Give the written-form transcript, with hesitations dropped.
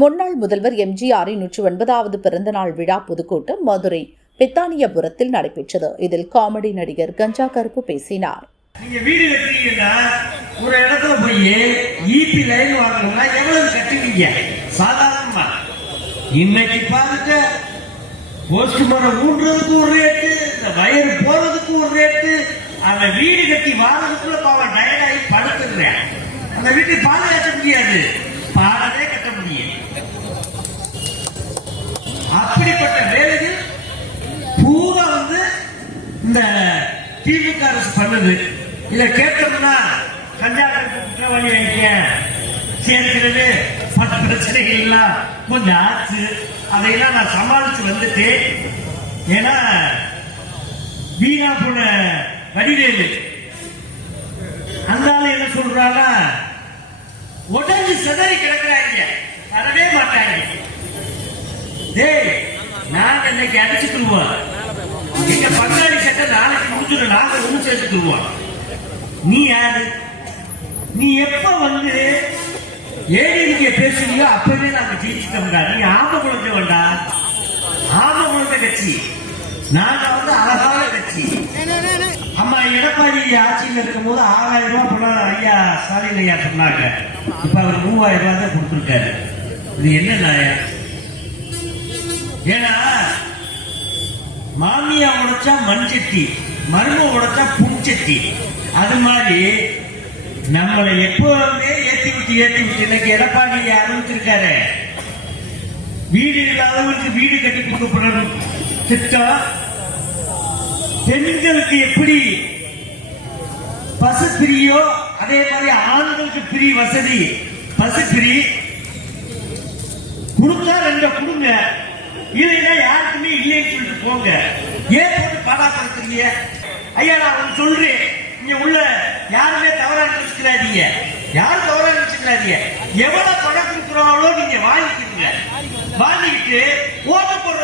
முன்னாள் முதல்வர் எம்ஜிஆரின் 109வது பிறந்தநாள் விழா பொதுக்கூட்டம் மதுரை பித்தானியபுரத்தில் நடைபெற்றது. இதில் காமெடி நடிகர் கஞ்சா கருப்பு பேசினார். நீங்க வீடு கட்டுறீங்கன்னா ஒரு இடத்துல போய் ஈபி லைன் வாங்கணும்னா எவ்வளவு கட்டுவீங்க? சாதாரணமா இன்னைக்கு பாருங்க, போஸ்ட் மரம் ஊன்றதுக்கு ஒரு ரேட்டு, இந்த வயர் போறதுக்கு ஒரு ரேட்டு. அவன் வீடு கட்டி வாரதுக்குள்ள பாவம் டயர்டாகி படுத்துடுறேன். அந்த வீட்டுக்கு பாலை கட்ட முடியாது, பாலவே கட்ட முடியும். அப்படிப்பட்ட வேலைகள் பூரா இந்த திமுக அரசு பண்ணுது. இத கேட்டோம்னா கஞ்சா குற்றவாளி வைக்க சேர்க்கிறது பல பிரச்சனைகள் எல்லாம் கொஞ்சம் ஆச்சு. அதையெல்லாம் நான் சமாளிச்சு வந்துட்டு, ஏன்னா வீணா போன வடிவேலு அந்த என்ன சொல்றாங்க, உடஞ்சு சிதறி கிடக்குறாங்க, வரவே மாட்டாங்க. டேய், நாங்க இன்னைக்கு அடிச்சுக்குருவோம், எங்க பங்காளி சட்டை நாளைக்கு முடிச்சுட்டு நாங்க ஒண்ணு சேர்த்துக்குருவோம். நீ யாரு? நீ எப்ப ஏடிஎம்கே பேசுறியோ அப்பவே நாங்க ஜெயிச்சுட்டோம்டா. நீ ஆம குழந்தை வேண்டா, ஆம குழந்தை கட்சி. நாங்க அழகான கட்சி. அம்மா எடப்பாடி ஆட்சியில் இருக்கும் போது 6000 ரூபாய் பணம் ஐயா ஸ்டாலின் ஐயா சொன்னாங்க. இப்ப அவர் 3000 ரூபாய் தான் கொடுத்துருக்காரு. இது என்ன நியாயம்? ஏன்னா மாமியா உடைச்சா மண் சட்டி, மரும உடைச்சா புண்சட்டி. அது மாதிரி நம்மளை எப்பவுமே ஏத்தி விட்டு இன்னைக்கு எடப்பாடி அறிவிச்சிருக்காரு, வீடு இல்லாதவங்களுக்கு வீடு கட்டி கொடுக்கப்படும் திட்டம். பெண்களுக்கு எப்படி பசு பிரியோ அதே மாதிரி ஆண்களுக்கு பிரி வசதி, பசு பிரி கொடுத்தா 2 கொடுங்க, இல்லைன்னா யாருக்குமே இல்லைன்னு சொல்லிட்டு போங்க. ஏன் போட்டு பாடாப்படுத்துறீங்க? ஐயா, நான் ஒன்று சொல்றேன், இங்க உள்ள யாருமே தவறா நினைச்சுக்கிறாதீங்க, யாரும் தவறா நினைச்சுக்கிறாதீங்க. எவ்வளவு பணம் கொடுக்குறாங்களோ நீங்க வாங்கிக்கிட்டு ஓட்டு போட